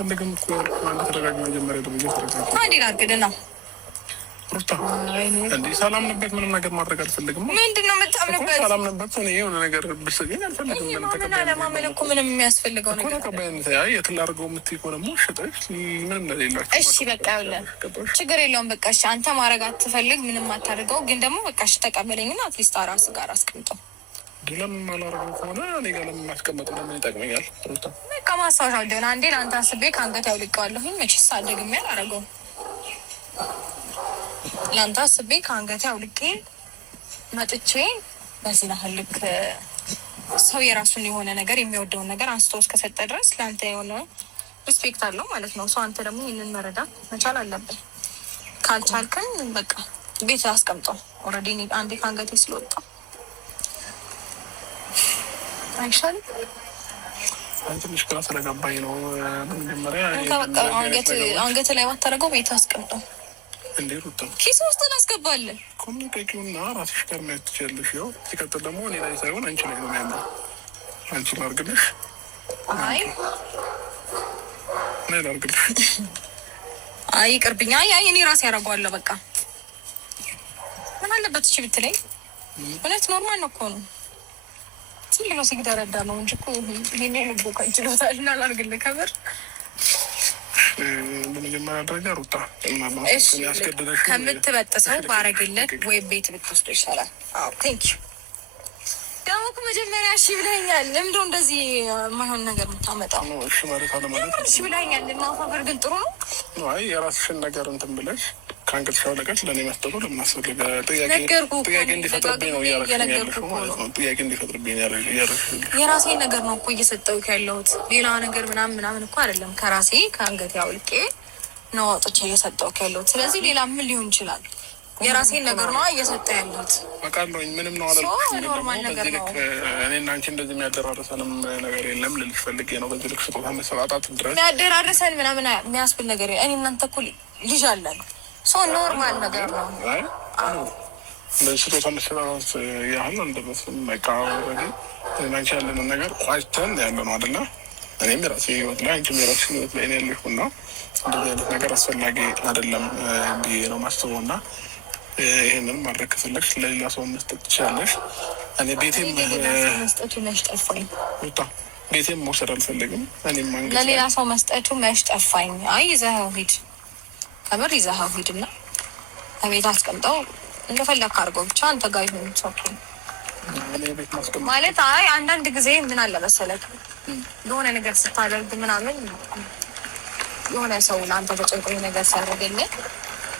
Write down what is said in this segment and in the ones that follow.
አልፈልግም እኮ አንተ ተረጋግ። መጀመሪያ ደረጃ ተረጋግ። አንዴ ላርግድና ሩታ እንዴ ሰላም ነበር። ምንም ነገር ማድረግ አልፈልግም። ምንድነው የምታምንበት? ሰላም ነበር። እኔ የሆነ ነገር ብትሰገኝ አልፈልግም። ለማመን እኮ ምንም የሚያስፈልገው ነገር ተቀባይነት የት ላድርገው የምትይ እኮ ደግሞ ሽጠሽ ምንም ለሌላቸው። እሺ በቃ ይኸውልህ ችግር የለውም። በቃ እሺ አንተ ማድረግ አትፈልግ ምንም አታድርገው። ግን ደግሞ በቃ እሺ ተቀበለኝና አትሊስት ራስህ ጋር አስቀምጠው። ለምን ማላረገው ከሆነ እኔ ጋር ለምን ማስቀመጠው ለምን ይጠቅመኛል? ሩታ በቃ ማስታወሻው ደህና አንዴ ለአንተ አስቤ ከአንገት ያውልቀዋለሁኝ። መቼስ ሳደግም ያላረገው ለአንተ አስቤ ከአንገቴ አውልቄ መጥቼ በዚህ ያህል ልክ ሰው የራሱን የሆነ ነገር የሚወደውን ነገር አንስቶ እስከሰጠ ድረስ ለአንተ የሆነ ሪስፔክት አለው ማለት ነው። ሰው አንተ ደግሞ ይህንን መረዳት መቻል አለብን። ካልቻልክን በቃ ቤት አስቀምጠው። ኦልሬዲ አንዴ ከአንገቴ ስለወጣ አይሻልም? ትንሽ ግራ ስለገባኝ ነው። መጀመሪያ አንገት ላይ ባታደርገው ቤት አስቀምጠው። እንዴ ሩታ ኪስ ውስጥ እናስገባለን። ኮሚኒኬሽንና ራስሽ ጋር ማየት ትችያለሽ። ያው ሲቀጥል ደግሞ እኔ ላይ ሳይሆን አንቺ ላይ ነው የሚያምረው። አንቺ ላድርግልሽ? አይ እኔ ላድርግልሽ? አይ ይቅርብኝ። አይ እኔ ራሴ ያደርገዋለሁ። በቃ ምን አለበት እሺ ብትለኝ። እውነት ኖርማል ነው እኮ ነው። ሲል ነው ሲግደረዳ ነው እንጂ እኮ ይሄኔ ልቦ ከእጅሎታል እና ላድርግልህ ከበር በመጀመሪያ ደረጃ ሩታ ያስገድደሽ ከምትበጥሰው ባረግለት ወይም ቤት ብትወስዶ ይሻላል። አዎ ቴንኪው። ደግሞ እኮ መጀመሪያ እሺ ብለኸኛል። ለምንድን ነው እንደዚህ የማይሆን ነገር የምታመጣው? እሺ ማለት አለማለት እሺ ብለኸኛል እና ማፈር ግን ጥሩ ነው። አይ የራስሽን ነገር እንትን ብለሽ ከአንገትሽ አውልቀሽ ለእኔ መስጠቱ ለምን አስፈለገ? ጥያቄ እንዲፈጥርብኝ ነው እያደረግሽ ማለት ነው። ጥያቄ እንዲፈጥርብኝ እያደረግሽ የራሴ ነገር ነው እኮ እየሰጠሁት ያለሁት ሌላ ነገር ምናምን እኮ አይደለም። ከራሴ ከአንገቴ አውልቄ ነው አውጥቼ እየሰጠሁት ያለሁት። ስለዚህ ሌላ ምን ሊሆን ይችላል? የራሴን ነገር ነው እየሰጠ ያለሁት። አውቃለሁኝ ምንም ነው አላልኩሽም። ኖርማል ነገር ነው። እኔና አንቺ እንደዚህ የሚያደራርሰንም ነገር የለም ልልሽ ፈልጌ ነው። በዚህ ልክ ስጦታ መሰጣጣት ድረስ የሚያደራርሰን ምናምን የሚያስብል ነገር እኔ እናንተ እኮ ልጅ አለን። ሶ ኖርማል ነገር ነው። ስጦታ መሰጣጣት ያህል እንደመስም መቃወረግ አንቺ ያለንን ነገር ቋጭተን ያለ ነው አይደለ? እኔም የራሴ ህይወት ላይ አንቺም የራስሽ ህይወት ላይ ነው ያለሽ እና እንደዚህ አይነት ነገር አስፈላጊ አይደለም ብዬ ነው ማስበው እና ይህንን ማድረግ ከፈለግሽ ለሌላ ሰው መስጠት ትችላለሽ። እኔ ቤቴም መስጠቱ መች ጠፋኝ። ቤቴም መውሰድ አልፈልግም። እኔም ለሌላ ሰው መስጠቱ መች ጠፋኝ። አይ ይዘኸው ሂድ፣ ከምር ይዘኸው ሂድ እና ከቤት አስቀምጠው እንደፈለግ አድርገው ብቻ አንተ ጋር ይሁን ማለት። አይ አንዳንድ ጊዜ ምን አለ መሰለህ የሆነ ነገር ስታደርግ ምናምን የሆነ ሰው ለአንተ ተጨንቆ ነገር ሲያደርግልህ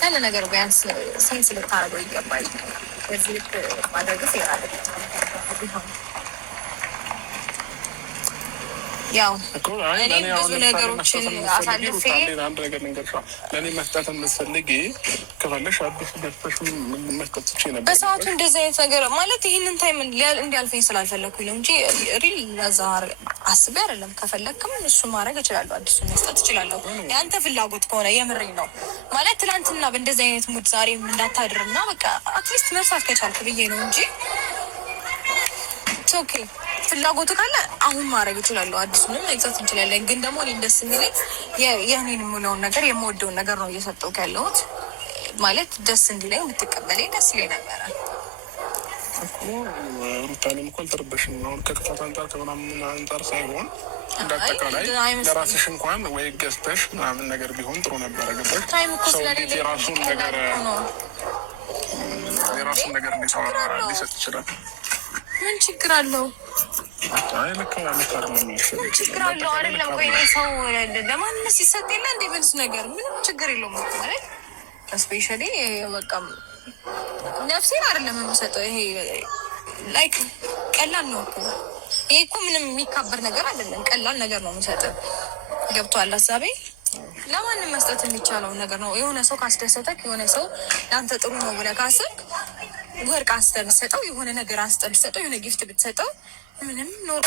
ያለ ነገር ቢያንስ ሴንስ ልታደርገው ይገባል። በዚህ ልክ ማድረግ ይራል። ያው እኔ ብዙ ነገሮችን አሳልፌ አንድ ነገር ልንገርሽ፣ ለእኔ መስጠት የምትፈልጊ ከፈለሽ አዲስ ደስታሽ መስጠት ትችይ ነበር። በሰዓቱ እንደዚህ አይነት ነገር ማለት ይህንን ታይም እንዲያልፈኝ ስላልፈለግኩኝ ነው እንጂ ሪል ለዛ አስቤ አይደለም። ከፈለግክም እሱ ማድረግ እችላለሁ፣ አዲሱን መስጠት እችላለሁ። የአንተ ፍላጎት ከሆነ የምሬኝ ነው ማለት ትናንትና በእንደዚህ አይነት ሙድ ዛሬም እንዳታድርና በቃ አትሊስት መርሳት ከቻልክ ብዬ ነው እንጂ ኦኬ ፍላጎቱ ካለ አሁን ማድረግ እችላለሁ። አዲሱንም መግዛት እንችላለን። ግን ደግሞ እኔ ደስ የሚለኝ የእኔን የምለውን ነገር የምወደውን ነገር ነው እየሰጠሁት ያለሁት። ማለት ደስ እንዲለኝ የምትቀበለኝ ደስ ይለኝ ነበረ እኮ ሩታኔም እኮ አልተረበሽም። አሁን ከክፋት አንጻር ከምናምን አንጻር ሳይሆን እንዳጠቃላይ ለራስሽ እንኳን ወይ ገዝተሽ ምናምን ነገር ቢሆን ጥሩ ነበረ። ገባሽ? ሰው እንዴት የራሱን ነገር ሊሰጥ ይችላል? ምን ችግር አለው? አይ ልክ አይደለም። ምን ችግር አለው? አይደለም ቆይ ሰው ለማንም ሲሰጥ የለ እንደ መልስ ነገር ምንም ችግር የለውም ማለት ስፔሻሊ በቃ ነፍሴን አይደለም የምሰጠው። ይሄ ላይክ ቀላል ነው እኮ ይሄ እኮ ምንም የሚካበር ነገር አይደለም። ቀላል ነገር ነው የምሰጠው። ገብቶሃል ሀሳቤ? ለማንም መስጠት የሚቻለው ነገር ነው። የሆነ ሰው ካስደሰተክ የሆነ ሰው ለአንተ ጥሩ ነው ብለህ ካሰብክ ወርቅ አንስተህ ብትሰጠው የሆነ ነገር አንስተህ ብትሰጠው የሆነ ጊፍት ብትሰጠው ምንም ኖር